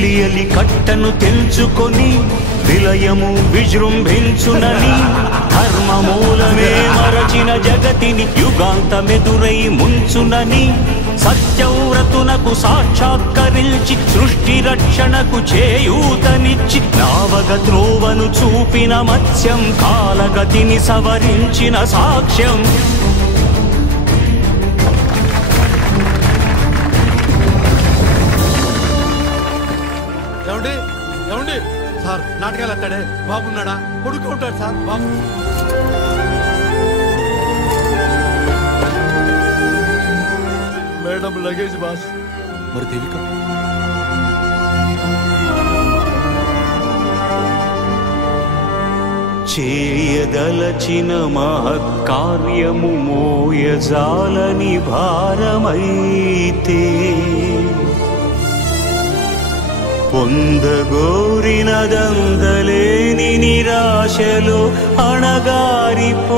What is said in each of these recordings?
తెలియలి కట్టను తెంచుకొని విలయము విజృంభించునని ధర్మమూలమే మరచిన జగతిని యుగాంతమెదురై ముంచునని సత్యవ్రతునకు సాక్షాత్కరించి సృష్టి రక్షణకు చేయూతనిచ్చి నావగ త్రోవను చూపిన మత్స్యం కాలగతిని సవరించిన సాక్ష్యం సార్ నాటకాలు అత్తాడే బాబున్నాడా కొడుకు ఉంటాడు సార్ బాబు మేడం లగేజ్ బాస్ మరి దేవిక చేయదలచిన మహత్కార్యము మోయజాలని భారమైతే పొందగోరినదందలేని నిరాశలో అణగారిపోతే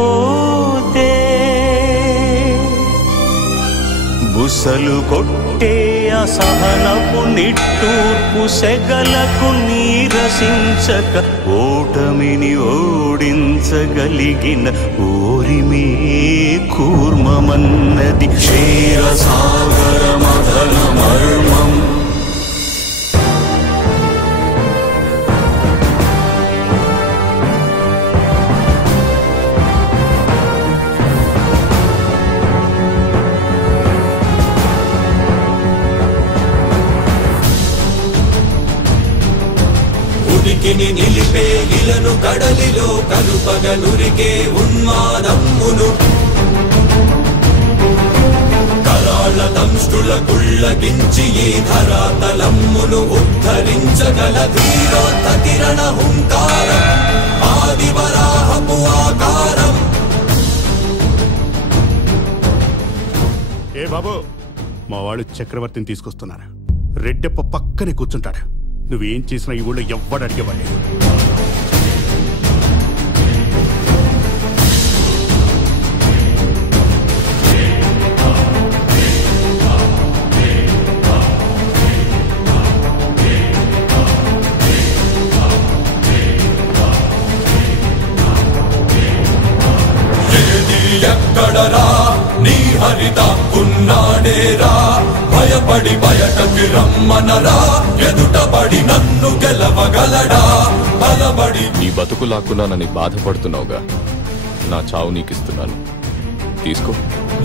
బుసలు కొట్టే అసహనపు నిట్టూర్పు సెగలకు నీరసించక ఓటమిని ఓడించగలిగిన ఓరిమే కూర్మమన్నది క్షీరసాగర మదన మర్మం నిలిపే ఇలను కడలిలో కలుపగలురికే ఉన్మాదమ్మును కరాళ దంష్టుల గుళ్ళగించి ఈ ధరాతలమ్మును ఉద్ధరించగల ధీరోత్త కిరణ హుంకారం ఆదివరాహపు ఆకారం. ఏ బాబు, మా వాడు చక్రవర్తిని తీసుకొస్తున్నారు. రెడ్డెప్ప పక్కనే కూర్చుంటాడు. నువ్వేం చేసినా ఈ ఊళ్ళో ఎవ్వడు అడిగేవాడే. ఎక్కడరా నీ హరిత ఉన్నాడేరా, భయపడి బయటకి రమ్మనరా, ఎదుటపడి నన్ను గెలవగలడా బలబడి. నీ బతుకు లాక్కున్నానని బాధపడుతున్నావుగా, నా చావు నీకిస్తున్నాను, తీసుకో.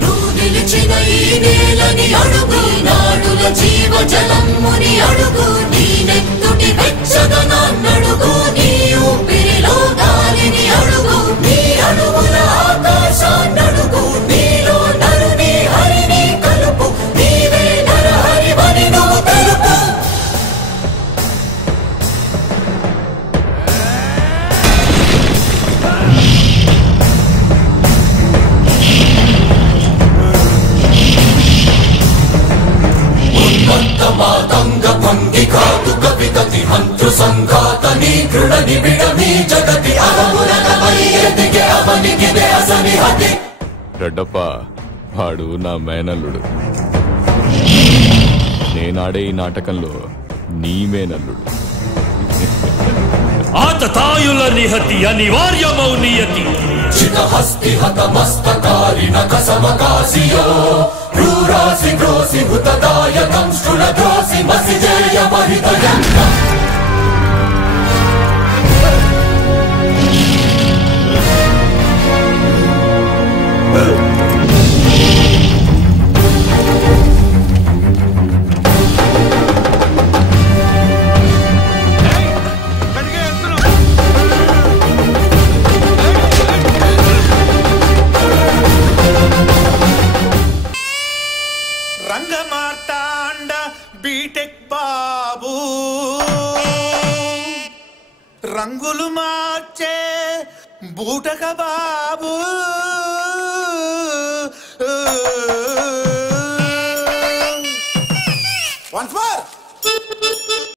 నువ్వు నిలిచిన ఈ నేలని అడుగు, నాడుల జీవ జలమ్ముని అడుగు, నీ నెత్తుటి వెచ్చదనాన్నడుగు, నీ ఊపిరిలో గాలిని అడుగు, నీ అడుగుల ఆకాశాన్నడుగు, నీలో నరుని హరిని కలుపు, నీవే నరహరివని నువ్వు తెలుపు. మాతంగ భంగి కాదు కవితతి మంత్రు సంఘాతని కృణని విడమి జగతి అవమునగమై ఎదిగే అవనిగిదే అసని హతి. రెడ్డప్ప వాడు నా మేనల్లుడు. నేనాడే ఈ నాటకంలో నీ మేనల్లుడు. ఆతతాయుల నిహతి అనివార్యమౌ నియతి. చితహస్తి హతమస్తకారిణ కసమకాసియో క్రూరాసి క్రోసి హుతదాయ దంష్టుల ద్రోసి మసిజేయ మహితయంగ. రంగమార్తాండ బీటెక్ బాబు, రంగులు మార్చే బూటక బాబు.